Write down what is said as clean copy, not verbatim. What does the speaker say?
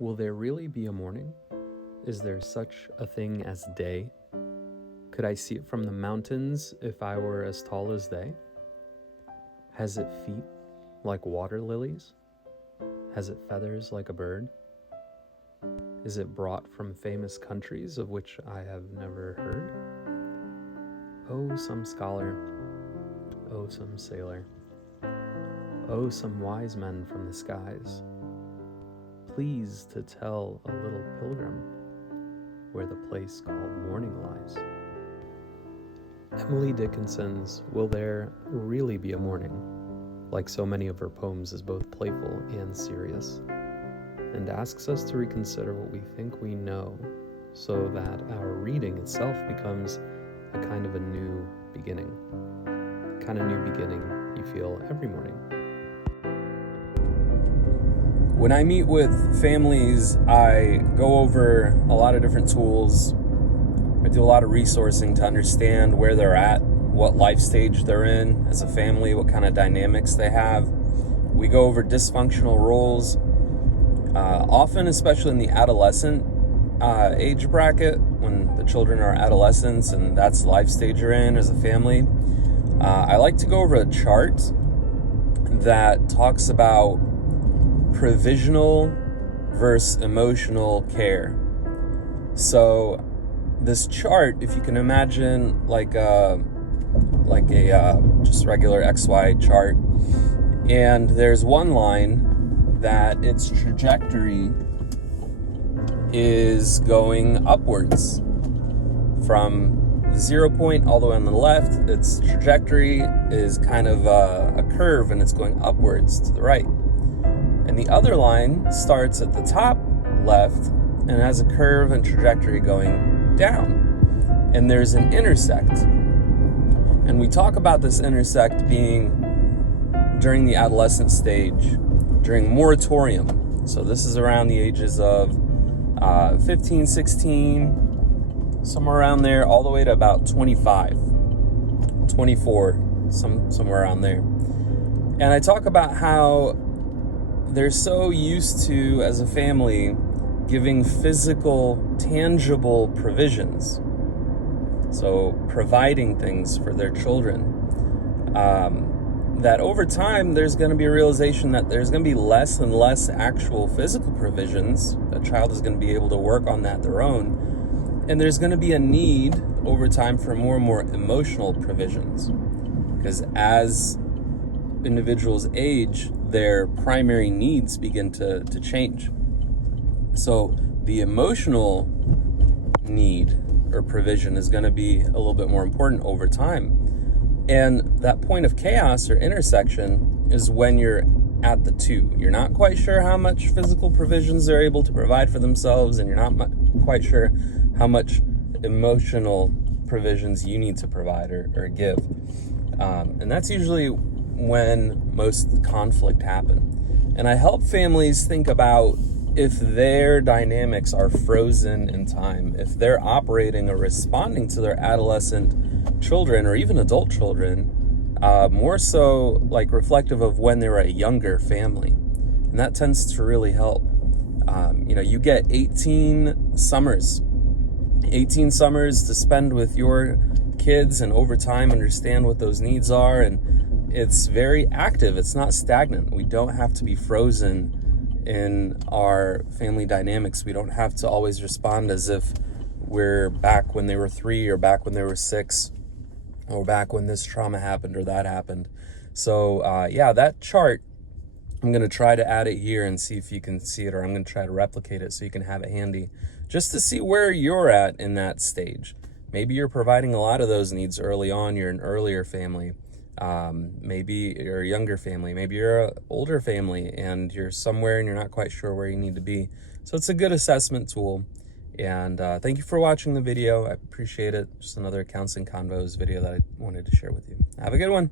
Will there really be a morning? Is there such a thing as day? Could I see it from the mountains if I were as tall as they? Has it feet like water lilies? Has it feathers like a bird? Is it brought from famous countries of which I have never heard? Oh, some scholar, oh, some sailor, oh, some wise men from the skies, please to tell a little pilgrim where the place called morning lies. Emily Dickinson's Will There Really Be a Morning, like so many of her poems, is both playful and serious, and asks us to reconsider what we think we know so that our reading itself becomes a kind of a new beginning, the kind of new beginning you feel every morning. When I meet with families, I go over a lot of different tools. I do a lot of resourcing to understand where they're at, what life stage they're in as a family, what kind of dynamics they have. We go over dysfunctional roles, often, especially in the adolescent age bracket, when the children are adolescents and that's the life stage you're in as a family. I like to go over a chart that talks about provisional versus emotional care. So this chart, if you can imagine like a just regular XY chart, and there's one line that its trajectory is going upwards from the 0 point all the way on the left. Its trajectory is kind of a curve, and it's going upwards to the right. And the other line starts at the top left and has a curve and trajectory going down. And there's an intersect. And we talk about this intersect being during the adolescent stage, during moratorium. So this is around the ages of 15, 16, somewhere around there, all the way to about 25, 24, somewhere around there. And I talk about how they're so used to, as a family, giving physical, tangible provisions. So providing things for their children. That over time, there's going to be a realization that there's going to be less and less actual physical provisions. A child is going to be able to work on that their own. And there's going to be a need over time for more and more emotional provisions. Because as individuals age, their primary needs begin to change. So the emotional need or provision is going to be a little bit more important over time. And that point of chaos or intersection is when you're at the two. You're not quite sure how much physical provisions they're able to provide for themselves, and you're not quite sure how much emotional provisions you need to provide or give. And that's usually when most conflict happen. And I help families think about if their dynamics are frozen in time, if they're operating or responding to their adolescent children or even adult children, more so like reflective of when they were a younger family. And that tends to really help. You get 18 summers to spend with your kids, and over time understand what those needs are. And it's very active. It's not stagnant. We don't have to be frozen in our family dynamics. We don't have to always respond as if we're back when they were 3 or back when they were 6 or back when this trauma happened or that happened. So that chart, I'm going to try to add it here and see if you can see it, or I'm going to try to replicate it so you can have it handy just to see where you're at in that stage. Maybe you're providing a lot of those needs early on. You're an earlier family. Maybe you're a younger family. Maybe you're an older family and you're somewhere and you're not quite sure where you need to be. So it's a good assessment tool. And thank you for watching the video. I appreciate it. Just another Counseling Convos video that I wanted to share with you. Have a good one.